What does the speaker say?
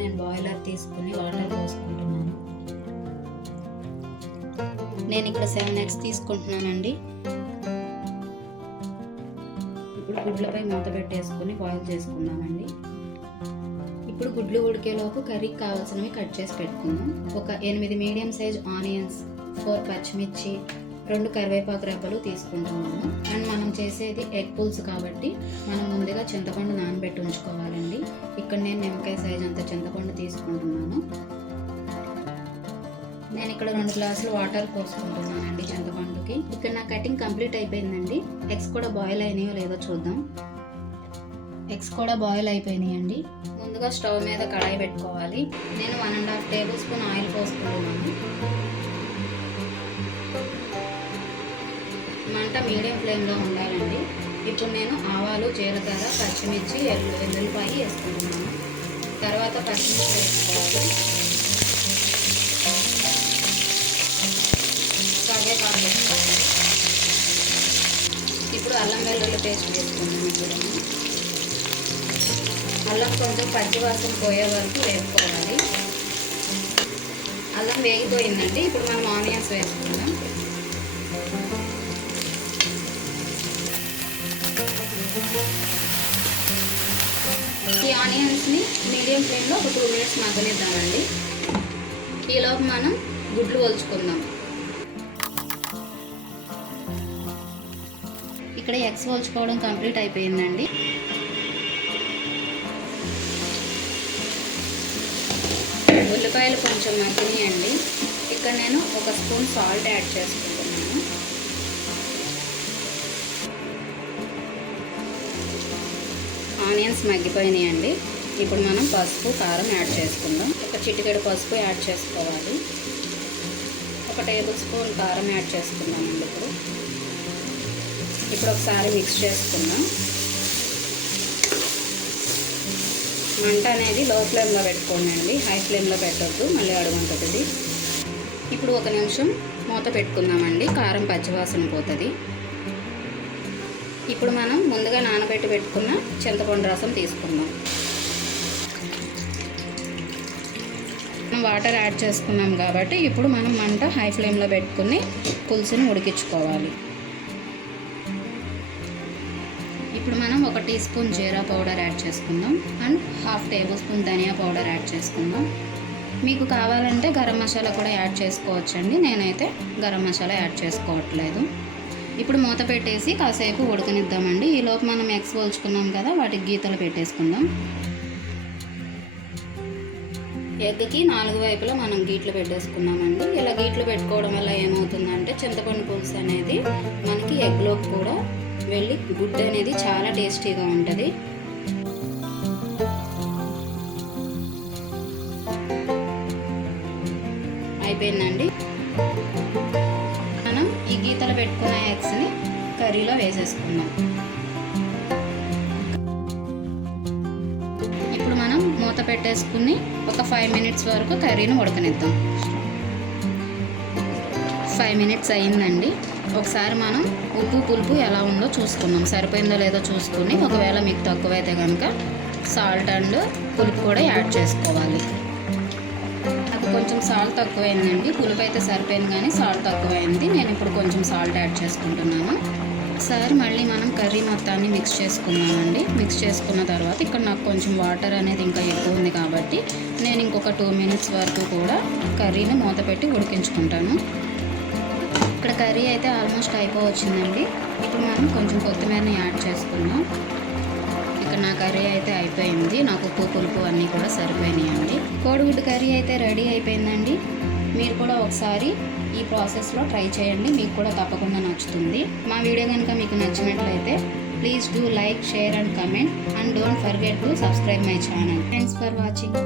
నేను బాయిలర్ తీసుకుని వాటర్ పోసుకుంటున్నాను. నేను ఇక్కడ 7 eggs తీసుకుంటున్నానండి. ఇప్పుడు గుడ్లపై మూత పెట్టేసుకుని బాయిల్ చేసుకుందామండి. ఇప్పుడు గుడ్లు ఉడికేలోపు కర్రీకి కావాల్సినవి కట్ చేసి పెట్టుకుందాం. ఒక 8 మీడియం సైజ్ ఆనియన్స్, 4 పచ్చిమిర్చి, 2 కరివేపాకు రెబ్బలు తీసుకుంటున్నాము. అండ్ మనం చేసేది ఎగ్ పులుసు కాబట్టి మనం ముందుగా చింతపండు నానబెట్టి ఉంచుకోవాలండి. ఇక్కడ నేను నిమ్మకాయ సైజ్ అంత చింతపండు తీసుకుంటున్నాను. నేను ఇక్కడ 2 గ్లాసులు వాటర్ పోసుకుంటున్నానండి చింతపండుకి. ఇక్కడ నా కటింగ్ కంప్లీట్ అయిపోయిందండి. ఎగ్స్ కూడా బాయిల్ అయినాయో లేదో చూద్దాం. ఎగ్స్ కూడా బాయిల్ అయిపోయినాయండి. ముందుగా స్టవ్ మీద కడాయి పెట్టుకోవాలి. నేను 1.5 టేబుల్ స్పూన్ ఆయిల్ పోసుకుంటున్నాను. మంట మీడియం ఫ్లేమ్లో ఉండాలండి. ఇప్పుడు నేను ఆవాలు, జీలకర్ర, పచ్చిమిర్చి, వెల్లుల్లిపాయ వేసుకుంటున్నాను. తర్వాత పచ్చిమిర్చి వేసుకోవాలి. కరివేపాకు వేసుకోవాలి. ఇప్పుడు అల్లం వెల్లుల్లి పేస్ట్ వేసుకున్నాను. ఇప్పుడు అల్లం కొంచెం పచ్చివాసన పోయే వరకు వేసుకోవాలి. అల్లం వేగిపోయిందండి. ఇప్పుడు మనం ఆనియన్స్ వేసుకుందాం. ఈ ఆనియన్స్ని మీడియం ఫ్లేమ్లో ఒక 2 minutes మగ్గనిద్దామండి. ఈలోపు మనం గుడ్లు ఒలుచుకుందాం. ఇక్కడ ఎగ్స్ ఒలుచుకోవడం కంప్లీట్ అయిపోయిందండి. ఉల్లిపాయలు కొంచెం మగ్గినాయండి. ఇక్కడ నేను 1 స్పూన్ సాల్ట్ యాడ్ చేసుకుంటున్నాను. ఆనియన్స్ మగ్గిపోయినాయండి. ఇప్పుడు మనం పసుపు, కారం యాడ్ చేసుకుందాం. 1 చిటికెడు పసుపు యాడ్ చేసుకోవాలి. 1 టేబుల్ స్పూన్ కారం యాడ్ చేసుకుందామండి. ఇప్పుడు ఒకసారి మిక్స్ చేసుకుందాం. మంట అనేది లో ఫ్లేమ్లో పెట్టుకోండి, హై ఫ్లేమ్లో పెట్టద్దు, మళ్ళీ అడుగుంటుంది. ఇప్పుడు 1 నిమిషం మూత పెట్టుకుందామండి. కారం పచ్చివాసన పోతుంది. ఇప్పుడు మనం ముందుగా నానబెట్టి పెట్టుకున్న చింతపండు రసం తీసుకుందాం. మనం వాటర్ యాడ్ చేసుకున్నాం కాబట్టి ఇప్పుడు మనం మంట హై ఫ్లేమ్లో పెట్టుకుని పులుసుని ఉడికించుకోవాలి. ఇప్పుడు మనం 1 టీ స్పూన్ జీరా పౌడర్ యాడ్ చేసుకుందాం అండ్ 1/2 టేబుల్ స్పూన్ ధనియా పౌడర్ యాడ్ చేసుకుందాం. మీకు కావాలంటే గరం మసాలా కూడా యాడ్ చేసుకోవచ్చండి. నేనైతే గరం మసాలా యాడ్ చేసుకోవట్లేదు. ఇప్పుడు మూత పెట్టేసి కాసేపు ఉడకనిద్దామండి. ఈలోపు మనం ఎగ్స్ పోల్చుకున్నాం కదా, వాటికి గీతలు పెట్టేసుకుందాం. ఎగ్కి 4 వైపులా మనం గీట్లు పెట్టేసుకున్నామండి. ఇలా గీట్లు పెట్టుకోవడం వల్ల ఏమవుతుందంటే చింతపండు పులుసు అనేది మనకి ఎగ్లోకి కూడా వెళ్ళి గుడ్డు అనేది చాలా టేస్టీగా ఉంటుంది. అయిపోయిందండి. మనం ఈ గీతలు పెట్టుకున్న ఎగ్స్ని కర్రీలో వేసేసుకుందాం. ఇప్పుడు మనం మూత పెట్టేసుకుని ఒక 5 minutes వరకు కర్రీని ఉడకనిద్దాం. 5 minutes అయిందండి. ఒకసారి మనం ఉప్పు, పులుపు ఎలా ఉందో చూసుకుందాం. సరిపోయిందో లేదో చూసుకుని ఒకవేళ మీకు తక్కువైతే కనుక సాల్ట్ అండ్ పులుపు కూడా యాడ్ చేసుకోవాలి. నాకు కొంచెం సాల్ట్ తక్కువైందండి. పులుపు అయితే సరిపోయింది కానీ సాల్ట్ తక్కువైంది. నేను ఇప్పుడు కొంచెం సాల్ట్ యాడ్ చేసుకుంటున్నాను. ఒకసారి మళ్ళీ మనం కర్రీ మొత్తాన్ని మిక్స్ చేసుకున్నామండి. మిక్స్ చేసుకున్న తర్వాత ఇక్కడ నాకు కొంచెం వాటర్ అనేది ఇంకా ఎక్కువ ఉంది కాబట్టి నేను ఇంకొక 2 minutes వరకు కూడా కర్రీని మూత పెట్టి ఉడికించుకుంటాను. ఇక్కడ కర్రీ అయితే ఆల్మోస్ట్ అయిపోవచ్చిందండి. ఇప్పుడు మనం కొంచెం కొత్తిమీరని యాడ్ చేసుకుందాం. ఇక్కడ నా కర్రీ అయితే అయిపోయింది. నాకు ఉప్పు, పులుపు అన్నీ కూడా సరిపోయినాయండి. కోడిగుడ్డు కర్రీ అయితే రెడీ అయిపోయిందండి. మీరు కూడా ఒకసారి ఈ ప్రాసెస్లో ట్రై చేయండి. మీకు కూడా తప్పకుండా నచ్చుతుంది. మా వీడియో కనుక మీకు నచ్చినట్లయితే please do like, share and comment and don't forget to subscribe my channel. Thanks for watching.